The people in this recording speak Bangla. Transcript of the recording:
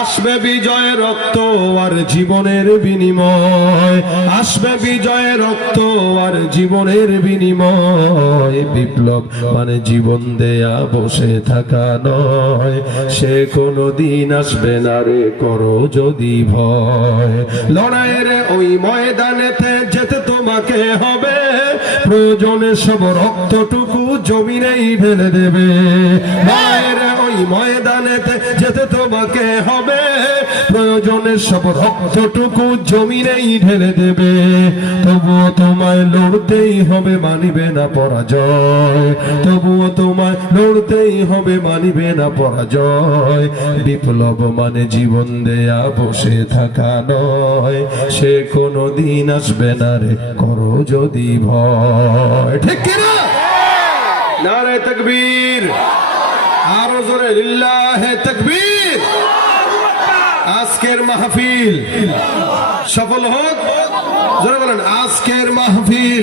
আসবে বিজয় রক্ত আর জীবনের বিনিময়, আসবে বিজয় রক্ত আর জীবনের বিনিময়। বিপ্লব মানে জীবন দেয়া বসে থাকা নয়, সে কোনো দিন আসবে না রে করো যদি ভয়। লড়াইয়ের ওই ময়দানেতে যেতে তোমাকে হবে, প্রয়োজনে সব রক্তটুকু জমিনেই ঢেলে দেবে। মায়ের ওই ময়দানেতে যেতে তোমাকে হবে, প্রয়োজনে সব রক্তটুকু জমিনেই ঢেলে দেবে। তবুও তোমায় লড়তেই হবে, মানিবে না পরাজয়। তবুও তোমায় লড়তেই হবে, মানিবে না পরাজয়। বিপ্লব মানে জীবন দেয়া বসে থাকা নয়, সে কোনো দিন আসবে না রে করো যদি ভয়। ঠিক কিনা? নারে তাকবীর, আরো জোরে লিল্লাহে তাকবীর। আজকের মাহফিল সফল হোক, জোরে বলেন আজকের মাহফিল।